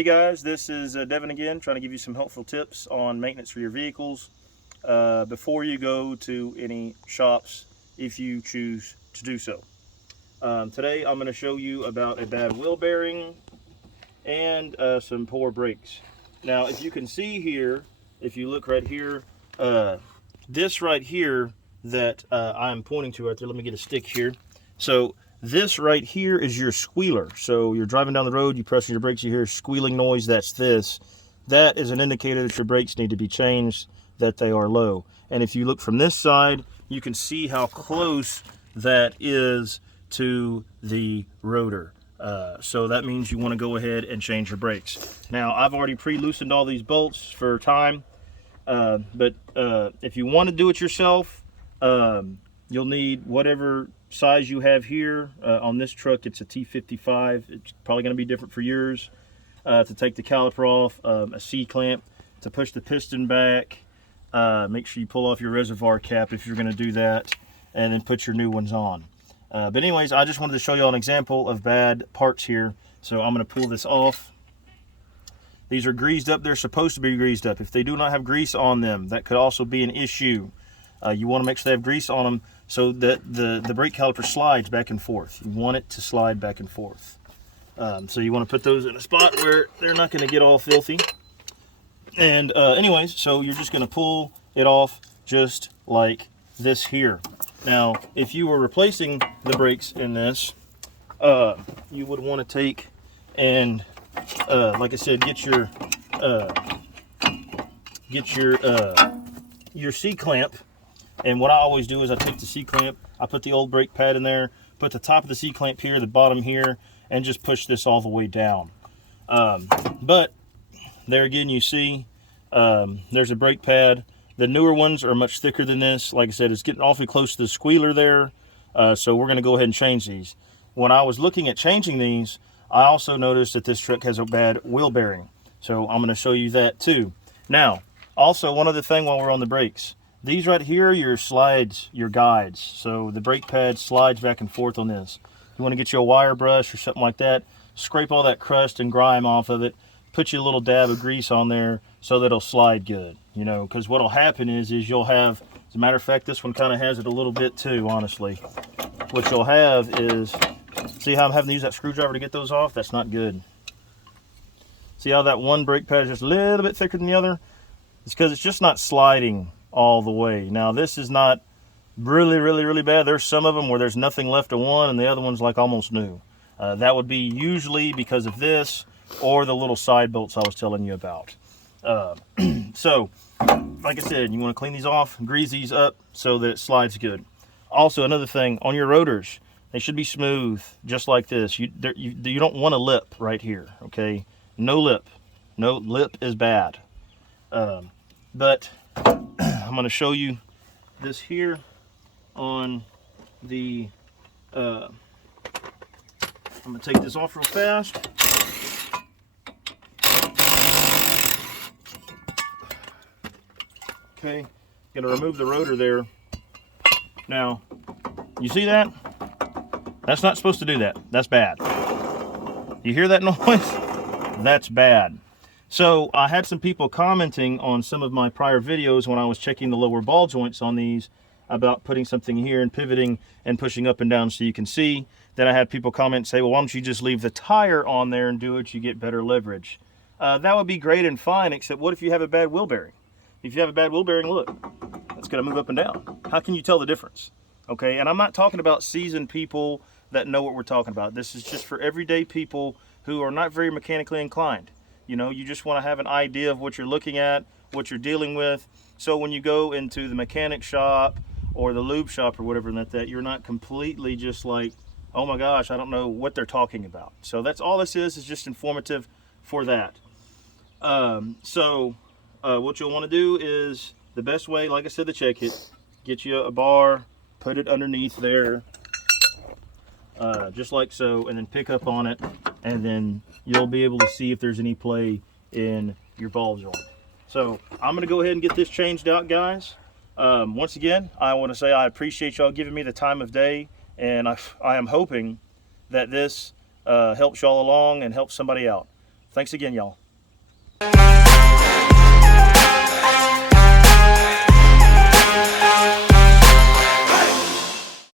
Hey guys, this is Devin again, trying to give you some helpful tips on maintenance for your vehicles before you go to any shops if you choose to do so. Today I'm going to show you about a bad wheel bearing and some poor brakes. Now if you can see here, if you look right here, this right here that I'm pointing to right there, let me get a stick here. So this right here is your squealer. So you're driving down the road, you press your brakes, you hear a squealing noise, that's this. That is an indicator that your brakes need to be changed, that they are low. And if you look from this side, you can see how close that is to the rotor. So that means you want to go ahead and change your brakes. Now I've already pre-loosened all these bolts for time, but if you want to do it yourself, you'll need whatever size you have here. On this truck it's a T55. It's probably going to be different for yours. To take the caliper off, a C-clamp to push the piston back. Make sure you pull off your reservoir cap if you're going to do that, and then put your new ones on. But anyways, I just wanted to show you an example of bad parts here. So I'm going to pull this off. These are greased up. They're supposed to be greased up. If they do not have grease on them, that could also be an issue. You want to make sure they have grease on them so that the brake caliper slides back and forth. You want it to slide back and forth. So you want to put those in a spot where they're not going to get all filthy. And anyways, so you're just going to pull it off just like this here. Now, if you were replacing the brakes in this, you would want to take and, like I said, get your C-clamp. And what I always do is I take the C-clamp, I put the old brake pad in there, put the top of the C-clamp here, the bottom here, and just push this all the way down. But there again, you see, there's a brake pad. The newer ones are much thicker than this. Like I said, it's getting awfully close to the squealer there. So we're going to go ahead and change these. When I was looking at changing these, I also noticed that this truck has a bad wheel bearing. So I'm going to show you that too. Now, also one other thing while we're on the brakes. These right here are your slides, your guides. So the brake pad slides back and forth on this. You want to get you a wire brush or something like that, scrape all that crust and grime off of it, put you a little dab of grease on there so that it'll slide good. You know, because what'll happen is you'll have, as a matter of fact, this one kind of has it a little bit too, honestly. What you'll have is, see how I'm having to use that screwdriver to get those off? That's not good. See how that one brake pad is just a little bit thicker than the other? It's because it's just not sliding all the way. Now this is not really bad. There's some of them where there's nothing left of one and the other one's like almost new. That would be usually because of this or the little side bolts I was telling you about. So like I said, you want to clean these off, grease these up so that it slides good. Also, another thing, on your rotors, they should be smooth just like this. You don't want a lip right here, okay? No lip is bad. But I'm going to show you this here on the, I'm going to take this off real fast. Okay, going to remove the rotor there. Now, you see that? That's not supposed to do that. That's bad. You hear that noise? That's bad. So I had some people commenting on some of my prior videos when I was checking the lower ball joints on these about putting something here and pivoting and pushing up and down so you can see. Then I had people comment and say, well, why don't you just leave the tire on there and do it? You get better leverage. That would be great and fine, except what if you have a bad wheel bearing? If you have a bad wheel bearing, look, it's going to move up and down. How can you tell the difference? Okay, and I'm not talking about seasoned people that know what we're talking about. This is just for everyday people who are not very mechanically inclined. You know, you just want to have an idea of what you're looking at, what you're dealing with. So when you go into the mechanic shop or the lube shop or whatever like that, you're not completely just like, oh my gosh, I don't know what they're talking about. So that's all this is just informative for that. What you'll want to do is, the best way, like I said, to check it, get you a bar, put it underneath there, just like so, and then pick up on it, and then you'll be able to see if there's any play in your ball joint. So I'm going to go ahead and get this changed out, guys. Once again, I want to say I appreciate y'all giving me the time of day, and I am hoping that this helps y'all along and helps somebody out. Thanks again, y'all.